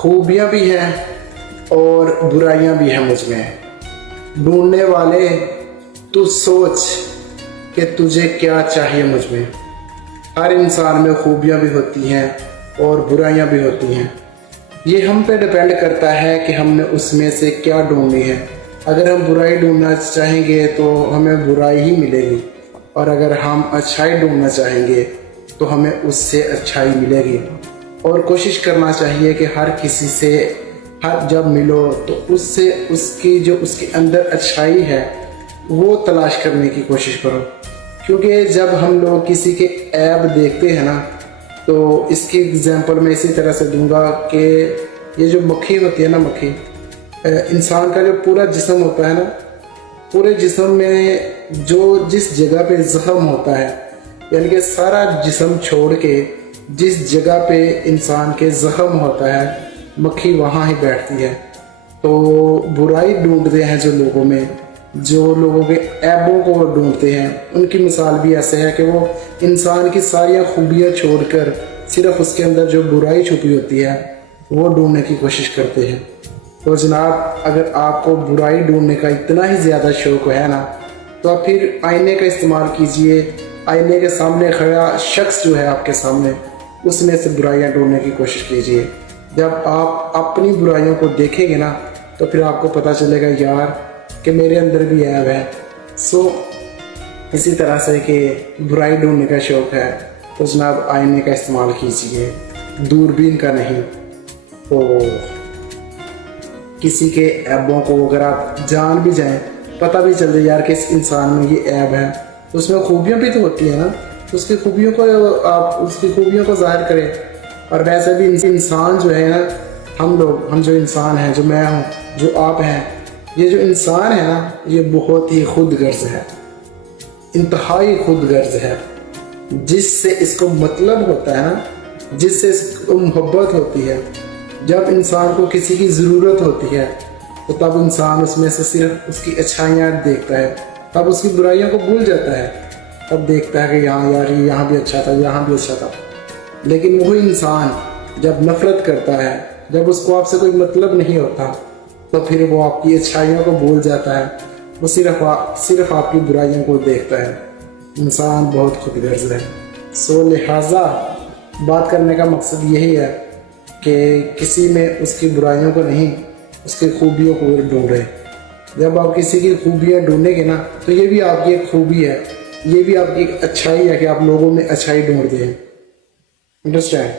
खूबियाँ भी हैं और बुराइयाँ भी हैं मुझ में। ढूंढने वाले तू सोच कि तुझे क्या चाहिए मुझ में। हर इंसान में खूबियाँ भी होती हैं और बुराइयाँ भी होती हैं। ये हम पे डिपेंड करता है कि हमने उसमें से क्या ढूंढनी है। अगर हम बुराई ढूंढना चाहेंगे तो हमें बुराई ही मिलेगी, और अगर हम अच्छाई ढूंढना चाहेंगे तो हमें उससे अच्छाई मिलेगी। और कोशिश करना चाहिए कि हर किसी से हर जब मिलो तो उससे उसकी जो उसके अंदर अच्छाई है वो तलाश करने की कोशिश करो। क्योंकि जब हम लोग किसी के ऐब देखते हैं ना, तो इसकी एग्जांपल मैं इसी तरह से दूंगा कि ये जो मक्खी होती है ना, मक्खी इंसान का जो पूरा जिस्म होता है ना, पूरे जिस्म में जो जिस जगह पे जख्म होता है, यानी कि सारा जिस्म छोड़ के जिस जगह पे इंसान के जख्म होता है मक्खी वहाँ ही बैठती है। तो बुराई ढूंढते हैं जो लोगों में, जो लोगों के ऐबों को ढूंढते हैं, उनकी मिसाल भी ऐसे है कि वो इंसान की सारी खूबियाँ छोड़कर सिर्फ उसके अंदर जो बुराई छुपी होती है वो ढूंढने की कोशिश करते हैं। तो जनाब, अगर आपको बुराई ढूंढने का इतना ही ज़्यादा शौक़ है ना, तो आप फिर आईने का इस्तेमाल कीजिए। आईने के सामने खड़ा शख्स जो है आपके सामने, उसमें से बुराइयां ढूंढने की कोशिश कीजिए। जब आप अपनी बुराइयों को देखेंगे ना, तो फिर आपको पता चलेगा यार कि मेरे अंदर भी ऐब है। इसी तरह से कि बुराई ढूंढने का शौक़ है तो जनाब आईने का इस्तेमाल कीजिए, दूरबीन का नहीं। तो किसी के ऐबों को अगर आप जान भी जाएं, पता भी चल जाए यार कि इस इंसान में ये ऐब है, तो उसमें खूबियाँ भी तो होती है ना, तो उसकी खूबियों को आप उसकी खूबियों को ज़ाहिर करें। और वैसे भी इंसान जो है ना, हम जो इंसान हैं, जो मैं हूँ, जो आप हैं, ये जो इंसान है ना, ये बहुत ही खुदगर्ज है, इंतहाई खुदगर्ज है। जिससे इसको मतलब होता है ना, जिससे इसको मोहब्बत होती है, जब इंसान को किसी की ज़रूरत होती है तो तब इंसान उसमें से सिर्फ उसकी अच्छाइयाँ देखता है, तब उसकी बुराइयों को भूल जाता है। तब देखता है कि यहाँ यार यहाँ भी अच्छा था, यहाँ भी अच्छा था। लेकिन वही इंसान जब नफ़रत करता है, जब उसको आपसे कोई मतलब नहीं होता, तो फिर वो आपकी अच्छाइयों को भूल जाता है, वो सिर्फ आपकी बुराइयों को देखता है। इंसान बहुत खुदगर्ज है। लिहाजा बात करने का मकसद यही है कि किसी में उसकी बुराइयों को नहीं, उसकी खूबियों को ढूंढे। जब आप किसी की खूबियाँ ढूंढेंगे ना, तो ये भी आपकी एक खूबी है, ये भी आपकी एक अच्छाई है कि आप लोगों में अच्छाई ढूंढते हैं। अंडरस्टैंड?